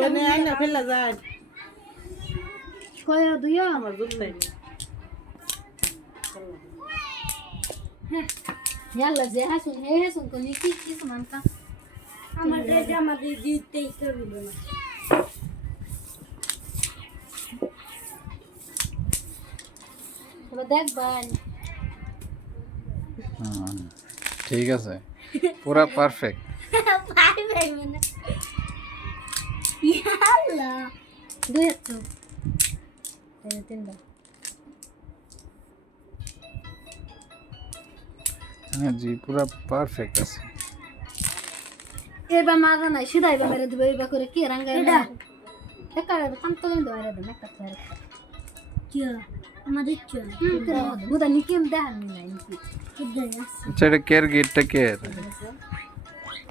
বনে আইনা ফেলা যায় কয় দুইয়া আমার দুধ নাই ইয়াল্লা যে হাসুন হে হাসুন তো নি কি সমানটা আমাদের জিততেই করবে না তো দেখবেন ঠিক আছে পুরা পারফেক্ট পারবে না ইয়াল্লা দুই একটু তিনবার হ্যাঁ জি পুরা পারফেক্ট আছে এবার মারা নাই সিধা এবার মেরে দেবে এবার করে কি রাঙ্গা এটা একটা কান্ত দিন দেওয়া রে একটা প্লেয়ার কি আমাদের চল বুদা নিকেম দেখান নাই নাকি কিদে আছে আচ্ছা এটা কেয়ার গেটটা কেয়ার